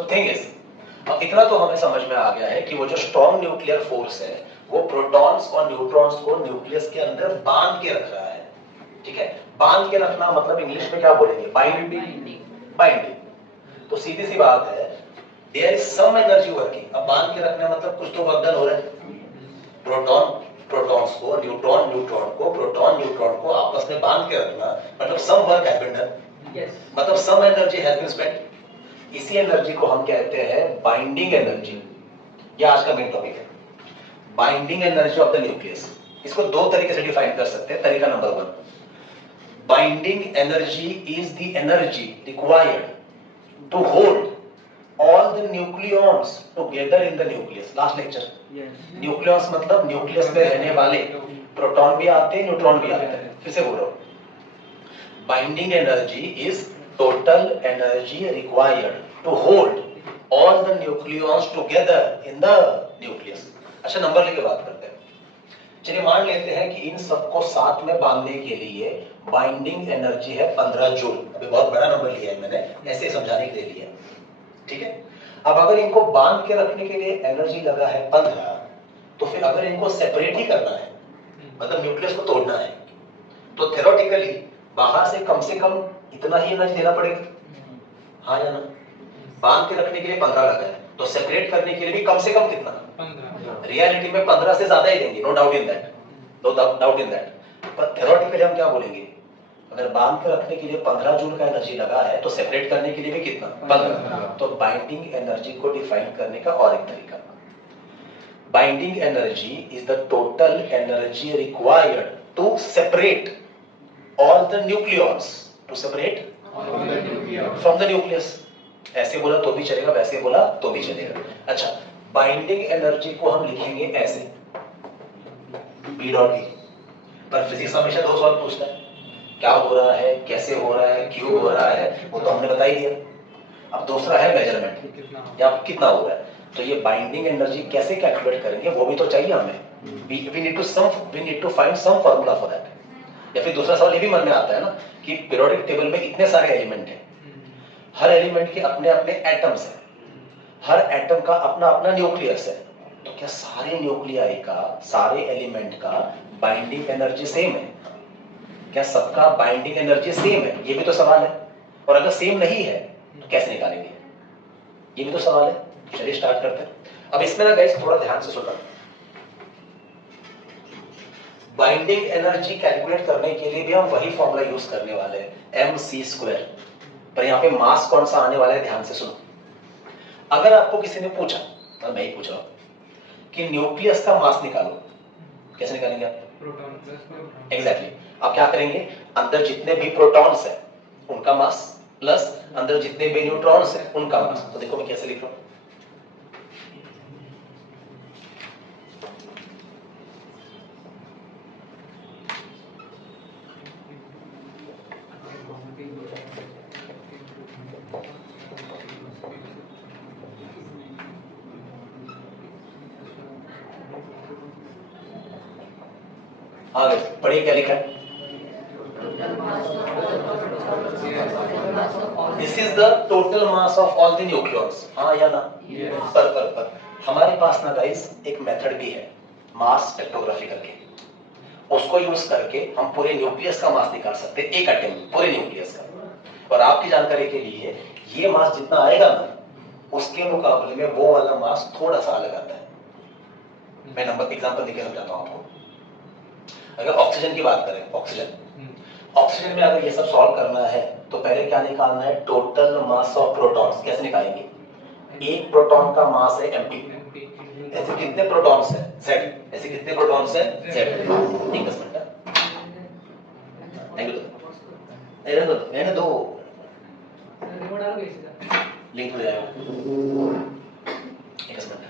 So thing is, अब इतना तो हमें समझ में आ गया है कि वो जो स्ट्रॉन्ग न्यूक्लियर फोर्स है वो प्रोटॉन्स और न्यूट्रॉन्स को न्यूक्लियस के अंदर बांध के रख रहा है। ठीक है, बांध के रखना मतलब इंग्लिश में क्या बोलेंगे? बाइंडिंग। बाइंडिंग। तो सीधी सी बात है, there is some energy working. अब बांध के रखना मतलब कुछ तो वर्क डन हो रहा है। प्रोटॉन प्रोटॉन्स को, न्यूट्रॉन न्यूट्रॉन को, प्रोटॉन न्यूट्रॉन को आपस में बांध के रखना मतलब some work has been done, मतलब some energy has been spent. इसी एनर्जी को हम कहते हैं बाइंडिंग एनर्जी। ये आज का मेन टॉपिक है, binding energy of the nucleus. इसको दो तरीके से डिफाइन कर सकते हैं। तरीका number 1, binding energy is the energy required to hold all the nucleons together in the nucleus. Last lecture. Nucleons मतलब न्यूक्लियस में रहने वाले प्रोटॉन भी आते हैं, न्यूट्रॉन भी आते हैं। फिर से बोल रहा हूं, binding energy is total energy required to hold all the nucleons together in the nucleus. अच्छा, नंबर लेके बात करते हैं। चलिए मान लेते हैं कि इन सबको साथ में बांधने के लिए बाइंडिंग एनर्जी है 15 जूल। अभी बहुत बड़ा नंबर लिया है मैंने, ऐसे समझाने के लिए लिया। ठीक है, अब अगर इनको बांध के रखने के लिए एनर्जी लगा है 15, तो फिर अगर इनको सेपरेट ही करना है, मतलब न्यूक्लियस को तोड़ना है, तो थ्योरेटिकली बाहर से कम इतना ही एनर्जी देना पड़ेगा। हाँ या ना? बांध के रखने के लिए 15 लगा है, तो सेपरेट करने के लिए भी कम से कम कितना? 15। रियलिटी में 15 से ज्यादा ही देंगे, no doubt in that, no doubt in that. पर थ्योरेटिकली हम क्या बोलेंगे? अगर बांध के रखने के लिए 15 जूल का एनर्जी लगा है, तो सेपरेट करने के लिए भी कितना? 15। तो बाइंडिंग एनर्जी को डिफाइन करने का और एक तरीका, binding energy is the total energy required to separate all the nucleons, to separate from the nucleus. ऐसे बोला तो भी चलेगा, वैसे बोला तो भी चलेगा। अच्छा, बाइंडिंग एनर्जी को हम लिखेंगे ऐसे, बी डॉट डी। पर फिजिक्स हमेशा दो सवाल पूछता है, क्या हो रहा है, कैसे हो रहा है, क्यों हो रहा है, वो तो हमने बता ही दिया। अब दूसरा है मेजरमेंट, या कितना हो रहा है। तो ये बाइंडिंग एनर्जी कैसे कैलकुलेट करेंगे वो भी तो चाहिए हमें। we need to find some formula for that। या फिर दूसरा सवाल ये भी मन में आता है ना कि पीरियोडिक टेबल में इतने सारे एलिमेंट हैं, हर एलिमेंट के अपने अपने एटम्स हैं, हर एटम का अपना अपना न्यूक्लियस है, तो क्या सारे न्यूक्लियाई का, सारे एलिमेंट का बाइंडिंग एनर्जी सेम है? क्या सबका बाइंडिंग एनर्जी सेम है? ये भी तो सवाल है। और अगर सेम नहीं है तो कैसे निकालेंगे? ये भी तो सवाल है। चलिए स्टार्ट करते हैं। अब इसमें ना गाइस थोड़ा ध्यान से सुनना, बाइंडिंग एनर्जी कैलकुलेट करने के लिए भी हम वही फॉर्मूला यूज करने वाले हैं, mc²। पर यहाँ पे मास कौन सा आने वाला है, ध्यान से सुनो। अगर आपको किसी ने पूछा, और मैं ही पूछ रहा हूं, कि न्यूक्लियस का मास निकालो, कैसे निकालेंगे आप? Proton plus proton. एग्जैक्टली। आप क्या करेंगे? अंदर जितने भी प्रोटॉन्स हैं उनका मास प्लस अंदर जितने भी न्यूट्रॉन्स हैं उनका मास। तो देखो मैं कैसे लिख रहा हूं, आगे पढ़िए क्या लिखा है। This is the total mass of all the nucleons. हाँ या ना? yes। पर हमारे पास ना गाइस एक मेथड भी है, मास स्पेक्ट्रोग्राफी करके। उसको यूज करके हम पूरे न्यूक्लियस का मास निकाल सकते हैं, एक एटम पूरे न्यूक्लियस का। और आपकी जानकारी के लिए, ये मास जितना आएगा ना, उसके मुकाबले में वो वाला मास थोड़ा सा अलग आता है। मैं नंबर एग्जांपल देके समझाता हूं आपको। अगर ऑक्सीजन की बात करें, ऑक्सीजन में अगर ये सब सॉल्व करना है तो पहले क्या निकालना है? Total mass of protons. कैसे निकालेंगे? एक प्रोटॉन का मास है mp, ऐसे कितने प्रोटॉन्स हैं? z। ऐसे कितने प्रोटॉन्स हैं? z। एक 10 मिनट मैंने दो लिंक हो जाएगा। एक 10 मिनट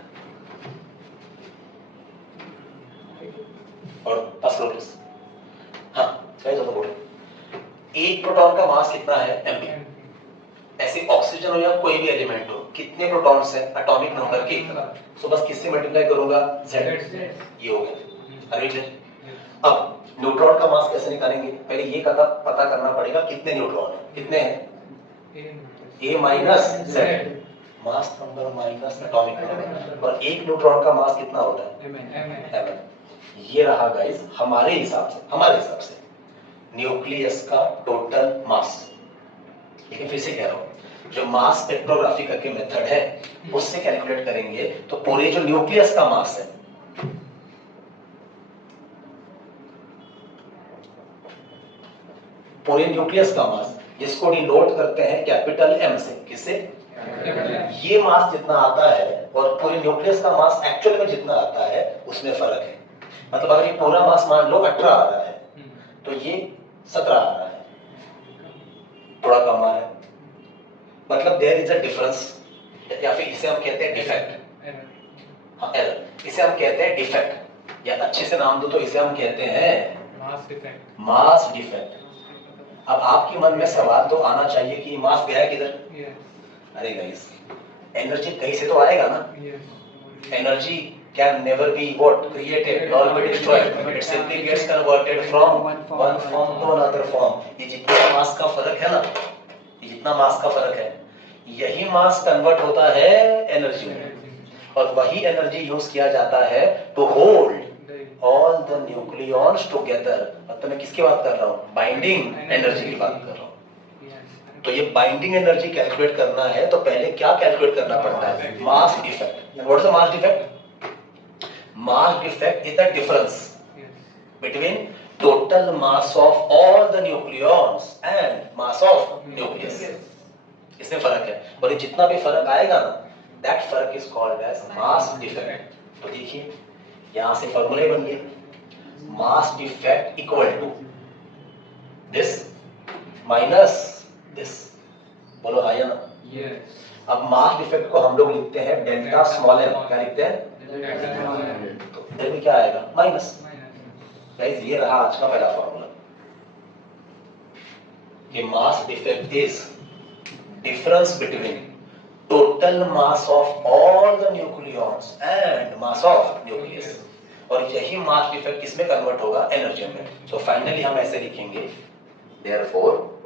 और पास करो प्लीज। हाँ तो बोलो, एक प्रोटॉन का मास कितना है? mp। ऐसे ऑक्सीजन हो या कोई भी एलिमेंट हो, कितने प्रोटॉन्स हैं? एटॉमिक नंबर के इतना। सो बस किससे मल्टीप्लाई करूंगा? z। ये हो गया। अब न्यूट्रॉन का मास कैसे निकालेंगे? पहले ये पता करना पड़ेगा कितने न्यूट्रॉन हैं। कितने हैं? a minus z। Mass number minus atomic number, और एक न्यूट्रॉन का मास कितना होता है? mn। ये रहा गाइस हमारे हिसाब से न्यूक्लियस का टोटल मास। लेकिन फिर से कह रहा हूं, जो मास स्पेक्ट्रोग्राफी का मेथड है उससे कैलकुलेट करेंगे तो पूरे जो न्यूक्लियस का मास है, पूरे न्यूक्लियस का मास, जिसको डिनोट करते हैं कैपिटल एम से, किससे? ये मास जितना आता है और पूरे न्यूक्लियस का मास एक्चुअल में जितना आता है उसमें फर्क है। मतलब अगर ये पूरा मास मान लो 18 आ रहा है तो ये 17 आ रहा है, थोड़ा कम आ रहा है, मतलब देयर इज अ डिफरेंस, या फिर इसे हम कहते हैं डिफेक्ट। हाँ एरर, इसे हम कहते हैं डिफेक्ट, या अच्छे से नाम दो तो इसे हम कहते हैं मास डिफेक्ट। अब आपके मन में सवाल तो आना चाहिए कि मास गया किधर? अरे गाइस, एनर्जी कहीं से तो आएगा ना। Energy can never be what created nor be destroyed, it simply gets converted from one form to another form। ये जितना मास का फर्क है ना, ये जितना मास का फर्क है, यही मास कन्वर्ट होता है एनर्जी में, और वही एनर्जी यूज किया जाता है to hold all the nucleons together. मतलब मैं किसकी बात कर रहा हूँ? बाइंडिंग एनर्जी की बात कर रहा हूँ। तो ये बाइंडिंग एनर्जी कैलकुलेट करना है तो पहले क्या कैलकुलेट करना पड़ता है? Mass defect. What is the mass defect? Mass defect is the difference between total mass of all the nucleons and mass of nucleus। इसमें फर्क है, और ये जितना भी फर्क आएगा ना, that फर्क is called as mass defect। तो देखिए यहां से फॉर्मूले बन गए, mass defect equal to this minus this। बोलो हाँ या ना? yes। अब मास डिफेक्ट को हम लोग लिखते हैं डेल्टा स्मॉल m। क्या लिखते हैं? तो इधर भी क्या आएगा? माइनस। गाइस ये रहा आज का पहला फॉर्मूला, कि mass defect is difference between total mass of all the nucleons and mass of nucleus, और यही मास डिफेक्ट किसमें कन्वर्ट होगा? एनर्जी में। तो फाइनली हम ऐसे लिखेंगे, therefore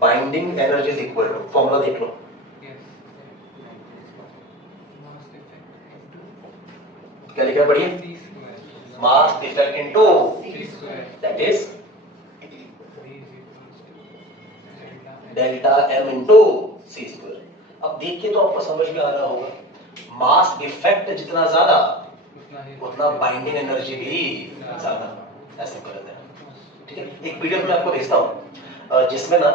binding energy is equal to, formula देख लो, क्या लिखा है? बढ़िए, mass defect into that is delta M into C square. अब देखिए तो आपको समझ में आ रहा होगा, मास डिफेक्ट जितना ज्यादा उतना बाइंडिंग एनर्जी भी ज्यादा। ऐसे करते हैं, ठीक है। एक पीडीएफ में आपको भेजता हूं जिसमें ना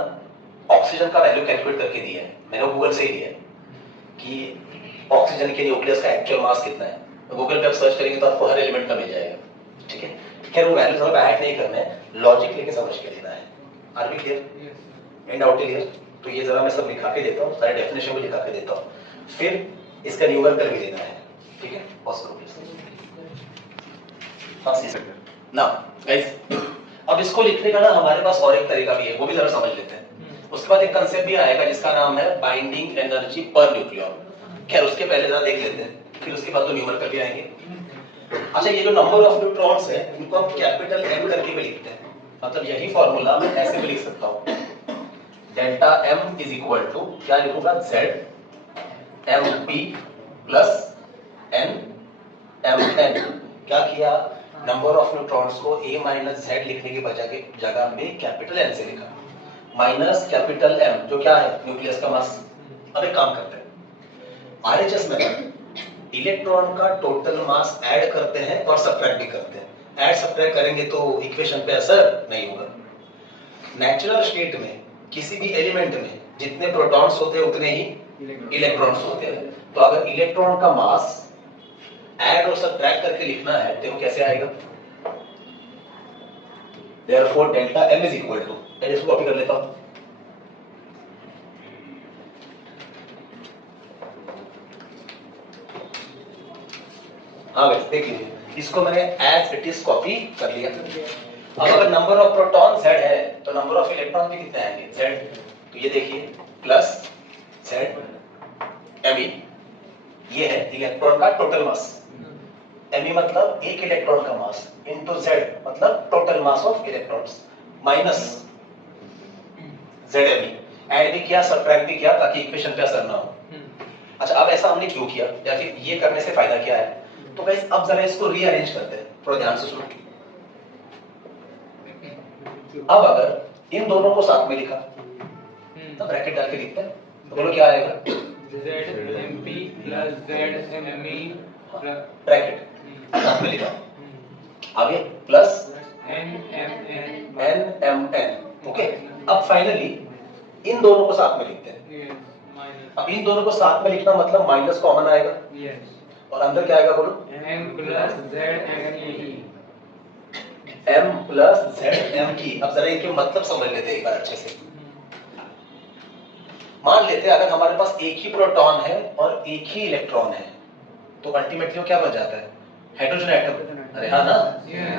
ऑक्सीजन का वैल्यू कैलकुलेट करके दिया है, मैंने गूगल से ही दिया है कि ऑक्सीजन के न्यूक्लियस का एक्चुअल मास कितना है। तो गूगल पे आप सर्च करेंगे तो आपको हर एलिमेंट का मिल जाएगा, ठीक है। खैर वो वैल्यूज हमें ऐड नहीं करना है, लॉजिक लेके समझ के लेना है। Are we clear? And out clear? तो ये जरा मैं सब लिखा के देता हूँ, सारे डेफिनेशन भी लिखा के देता हूँ, फिर इसका न्यूमेरिकल भी देना है, ठीक है। पॉज करो प्लीज। ना गाइस, अब इसको लिखने का ना हमारे पास और एक तरीका भी है, वो भी जरा समझ लेते हैं। उसके बाद एक कंसेप्ट भी आएगा जिसका नाम है बाइंडिंग एनर्जी पर न्यूक्लियॉन। खैर उसके पहले जरा देख लेते हैं, फिर उसके बाद तो न्यूमेरिकल भी आएंगे। अच्छा, ये जो नंबर ऑफ न्यूट्रॉन्स है इनको हम कैपिटल एम करके भी लिखते हैं। मतलब यही फॉर्मूला मैं ऐसे भी लिख सकता हूँ, delta M is equal to, क्या लिखूंगा? Z M P plus N M N. क्या किया? नंबर ऑफ न्यूट्रॉन्स को ए माइनस जेड लिखने की जगह में कैपिटल एन से लिखा, माइनस कैपिटल एम जो क्या है? न्यूक्लियस का मास। अब एक काम करते हैं, आरएचएस में इलेक्ट्रॉन का टोटल मास ऐड करते हैं और सब्ट्रैक्ट भी करते हैं। ऐड सब्ट्रैक्ट करेंगे तो इक्वेशन पे असर नहीं होगा। नेचुरल स्टेट में किसी भी एलिमेंट में जितने प्रोटॉन्स होते हैं उतने ही इलेक्ट्रॉन्स होते हैं। तो अगर इलेक्ट्रॉन का मास ऐड और सब्ट्रैक्ट करके लिखना है तो कैसे आएगा? Therefore delta M is equal to, मैं इसको कॉपी कर लेता हूं, हाँ बस देख लीजिए, इसको मैंने एज इट इज कॉपी कर लिया। अब अगर नंबर ऑफ प्रोटॉन z है तो नंबर ऑफ इलेक्ट्रॉन भी कितने आएंगे? z। तो ये देखिए प्लस z me, ये है इलेक्ट्रॉन का टोटल मास। me मतलब एक इलेक्ट्रॉन का मास, इनटू z मतलब total mass of electrons, minus ZME, add भी किया सब्ट्रैक्ट भी किया ताकि इक्वेशन पे असर ना हो। अच्छा अब ऐसा हमने क्यों किया या फिर ये करने से फायदा क्या है? तो गाइस अब जरा इसको रीअरेंज करते हैं, थोड़ा ध्यान से सुनो। अब अगर इन दोनों को साथ में लिखा तो ब्रैकेट डाल के लिखते हैं तो बोलो क्या आएगा? ZMP plus ZME ब्रैकेट साथ में लिखा, आगे प्लस NMN। ओके, अब फाइनली इन दोनों को साथ में लिखते हैं। अब इन दोनों को साथ में लिखना मतलब माइनस कॉमन आएगा और अंदर क्या आएगा बोलो? M plus ZME। M plus ZME। अब जरा इनके मतलब समझ लेते हैं एक बार अच्छे से। मान लेते हैं अगर हमारे पास एक ही प्रोटॉन है और एक ही इलेक्ट्रॉन है तो अल्टीमेटली क्या बन जाता है? Hydrogen atom. अरे हाँ ना,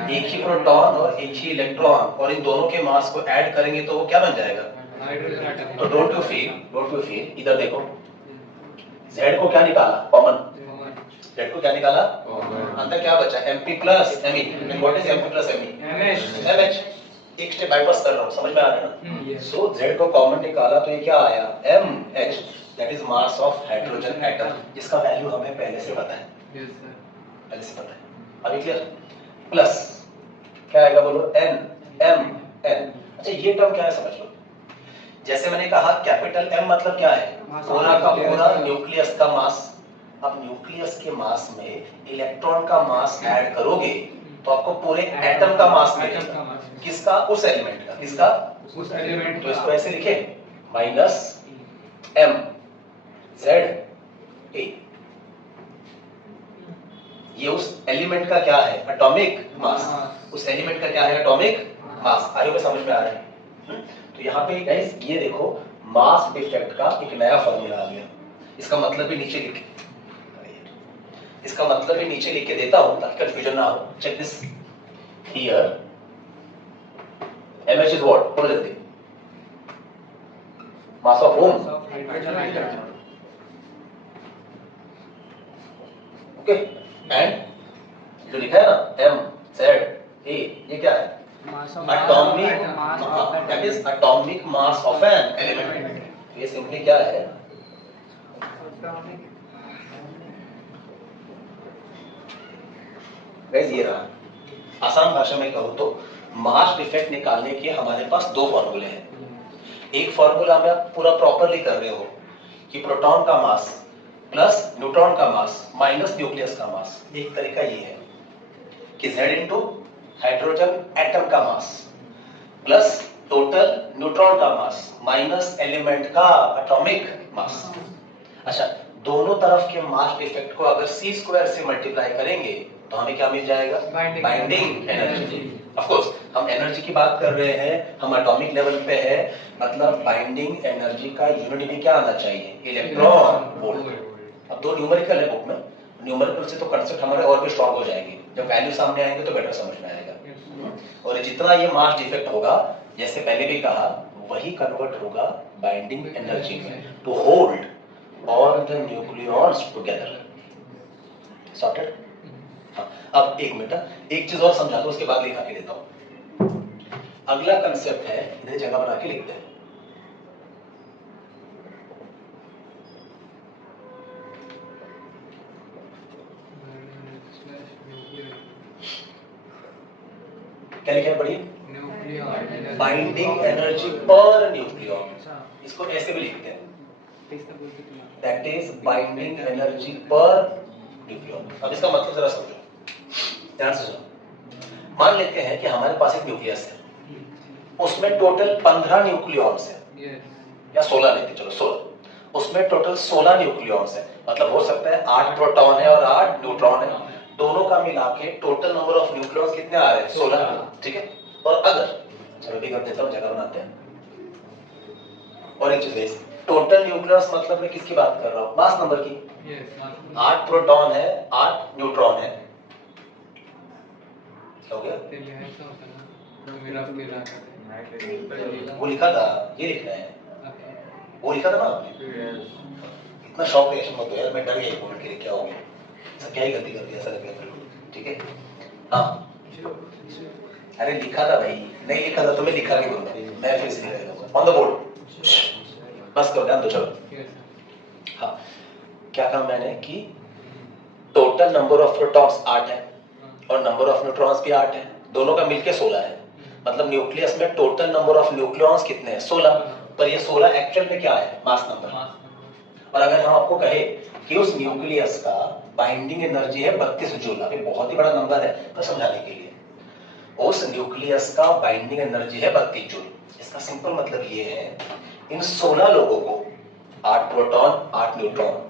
एक ही प्रोटॉन और एक ही इलेक्ट्रॉन और इन दोनों के मास को ऐड करेंगे तो वो क्या बन जाएगा? Hydrogen atom. तो डोंट यू फील, इधर देखो, Z को क्या निकाला? कॉमन। Z को क्या निकाला? अंदर क्या बचा? Mp plus Me। What is Mp plus Me? MH। एक स्टेप बाईपास कर रहा हूँ, समझ में आ रहा है ना? सो Z को कॉमन निकाला तो ये क्या आया? MH, that is mass of hydrogen atom, जिसका वैल्यू हमें पहले से पता है। पहले से पता है, अभी क्लियर? प्लस क्या आएगा बोलो? NMN। अच्छा ये टर्म क्या है समझ लो। जैसे मैंने कहा कैपिटल M मतलब क्या है? पूरा का पूरा न्यूक्लियस का मास। अब न्यूक्लियस के मास में इलेक्ट्रॉन का मास ऐड करोगे तो आपको पूरे एटम का मास मिलेगा। किसका? उस एलिमेंट का। किसका? उस एलिमेंट। तो इसको ऐसे लिखे माइनस M ZA। ये उस एलिमेंट का क्या है? Atomic mass. उस एलिमेंट का क्या है? Atomic mass. आगे में समझ में आ रहा है? तो यहाँ पे गाइस ये देखो मास डिफेक्ट का एक नया फॉर्मूला आ गया। इसका मतलब भी नीचे लिख, इसका मतलब भी नीचे लिख के देता हूं ताकि कंफ्यूजन ना हो। Check this here, MH is what? बोलो जल्दी। Mass of home. Okay, and जो लिखा है ना MZA, ये क्या है? Atomic, that is atomic mass of an element. ये सिंपली क्या है? गाइस ये रहा। आसान भाषा में कहूं तो मास डिफेक्ट निकालने के हमारे पास दो फॉर्मूले हैं। एक फॉर्मूला में आप पूरा प्रॉपरली कर रहे हो कि प्रोटॉन का मास प्लस न्यूट्रॉन का मास माइनस न्यूक्लियस का मास। एक तरीका ये है कि Z इनटू हाइड्रोजन एटम का मास प्लस टोटल न्यूट्रॉन का मास माइनस एलिमेंट का एटॉमिक मास। अच्छा, दोनों तरफ के मास डिफेक्ट को अगर c स्क्वायर से मल्टीप्लाई करेंगे तो हमें क्या मिल जाएगा? Binding energy. ऑफ कोर्स हम एनर्जी की बात कर रहे हैं, हम एटॉमिक लेवल पे है, मतलब बाइंडिंग एनर्जी का यूनिट भी क्या आना चाहिए? Electron volt. अब दो न्यूमेरिकल है बुक में, न्यूमेरिकल से तो कांसेप्ट हमारे और भी स्ट्रांग हो जाएंगे। जब वैल्यू सामने आएंगे तो बेटर समझ में आएगा। और जितना ये मास डिफेक्ट होगा, जैसे पहले भी कहा, वही कन्वर्ट होगा बाइंडिंग एनर्जी में to hold all the nucleons together. Sorted? अब एक मिनट, एक चीज और समझा दो, उसके बाद लिखा के देता हूं। अगला कंसेप्ट है, इधर जगह बना के लिखते हैं। क्या लिखा है? पढ़िए, बाइंडिंग एनर्जी पर न्यूक्लियॉन। इसको ऐसे भी लिखते हैं, that is binding energy per nucleon. अब इसका मतलब जरा समझो, ध्यान से सुनो। मान लेते हैं कि हमारे पास एक न्यूक्लियस है, उसमें टोटल 15 न्यूक्लियॉन्स है, या 16 लेते, चलो 16। उसमें टोटल 16 न्यूक्लियॉन्स है, मतलब हो सकता है 8 प्रोटॉन है और 8 न्यूट्रॉन है। दोनों का मिला के टोटल नंबर ऑफ न्यूक्लियॉन्स कितने आ रहे हैं? 16। ठीक है। और अगर, चलो भी कर देता हूं, जगह बनाते हैं। और एक चीज, टोटल न्यूक्लियस मतलब मैं किसकी बात कर रहा हूं? मास नंबर की। 8 प्रोटॉन है, 8 न्यूट्रॉन है, क्या हो गया? वो लिखा था, ये लिखना है, वो लिखा था ना आपने। इतना शॉक रिएक्शन मत दो यार, मैं डर गया एक मोमेंट के लिए, क्या हो गया? सब क्या ही गलती कर दी, ऐसा लग गया। ठीक है, हाँ। अरे लिखा था भाई, नहीं लिखा था तो मैं लिखा नहीं बोलूंगा, मैं फिर से लिख देता हूं ऑन द बोर्ड। बस करो, ध्यान दो, चलो। Yes. हाँ, क्या कहा मैंने कि टोटल नंबर ऑफ प्रोटॉन्स 8 है और नंबर ऑफ न्यूट्रॉन्स भी 8 है, दोनों का मिलके 16 है। मतलब न्यूक्लियस में टोटल नंबर ऑफ न्यूक्लियॉन्स कितने हैं? 16। पर ये 16 एक्चुअल में क्या है? Mass number. और अगर हम आपको कहे कि उस न्यूक्लियस का बाइंडिंग एनर्जी है 32 जूल, अभी बहुत ही बड़ा नंबर है पर समझाने के लिए, उस न्यूक्लियस का बाइंडिंग एनर्जी है 32 जूल। इसका सिंपल मतलब ये है, इन 16 लोगों को, 8 प्रोटॉन 8 न्यूट्रॉन,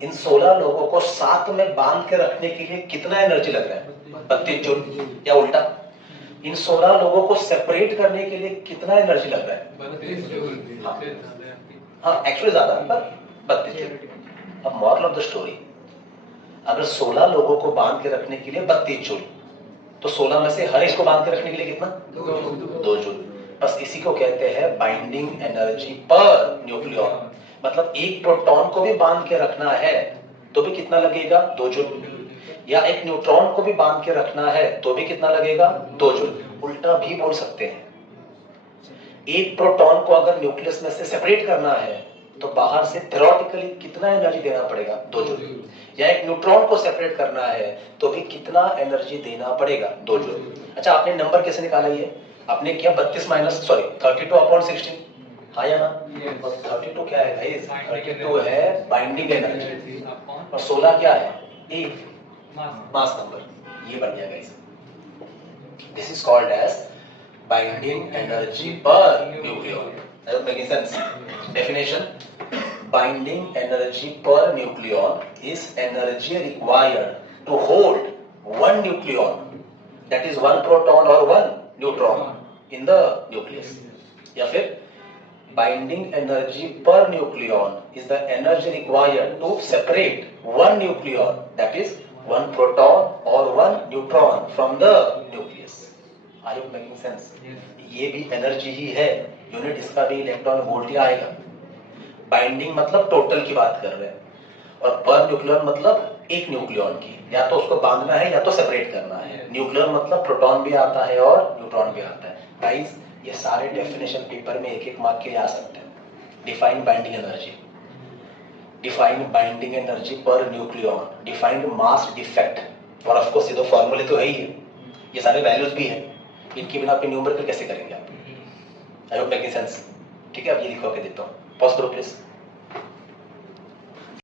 इन 16 लोगों को साथ में बांध के रखने के लिए कितना एनर्जी लग रहा है? 32 जूल। या उल्टा, इन 16 लोगों को सेपरेट करने के लिए कितना एनर्जी लग रहा है? 32 जूल। हाँ, एक्चुअली ज्यादा, पर 32 जूल। अब मॉरल ऑफ द स्टोरी, अगर 16 लोगों को बांध के रखने के लिए 32 जूल, तो 16 में से हर एक को बांध के रखने के लिए कितना? 2 जूल। बस इसी को कहते हैं बाइंडिंग एनर्जी पर न्यूक्लियॉन। मतलब एक प्रोटॉन को भी बांध के रखना है तो भी कितना लगेगा? 2 जूल। या एक न्यूट्रॉन को भी बांध के रखना है तो भी कितना लगेगा? 2 जूल। उल्टा भी बोल सकते हैं, एक प्रोटॉन को अगर न्यूक्लियस में से सेपरेट करना है तो बाहर से थ्योरेटिकली कितना एनर्जी देना पड़ेगा? 2 जूल। या एक न्यूट्रॉन को सेपरेट करना है तो भी कितना एनर्जी देना पड़ेगा? 2 जूल। अच्छा, आपने नंबर कैसे निकाला? ये आपने किया 32 हाँ या ना? Yes. और 32 क्या है भाई? 32 है बाइंडिंग एनर्जी और 16 क्या है? एक मास नंबर। ये बन गया guys, this is called as binding energy per nucleon. Does it make sense? Definition: binding energy per nucleon is energy required to hold one nucleon, that is one proton or one neutron in the nucleus. या फिर binding energy per nucleon is the energy required to separate one nucleon, that is one proton or one neutron from the nucleus. Are you making sense? ये भी energy ही है, unit इसका भी electron volt ही आएगा। Binding मतलब total की बात कर रहे हैं और पर न्यूक्लियन मतलब एक न्यूक्लियन की, या तो उसको बांधना है या तो सेपरेट करना है। न्यूक्लियन मतलब प्रोटॉन भी आता है और न्यूट्रॉन भी आता है। गाइस, ये सारे डेफिनेशन पेपर में एक एक मार्क के लिए आ सकते हैं। Define binding energy, define binding energy per nucleon, defined mass defect, और ऑफ कोर्स ये तो फॉर्मूले तो है ही है, ये सारे वैल्यूज भी है, इनके बिना पे न्यूमेरिकल कैसे करेंगे आप? I hope making sense. ठीक है, अब ये लिखवा के देता हूँ, पॉज करो प्लीज।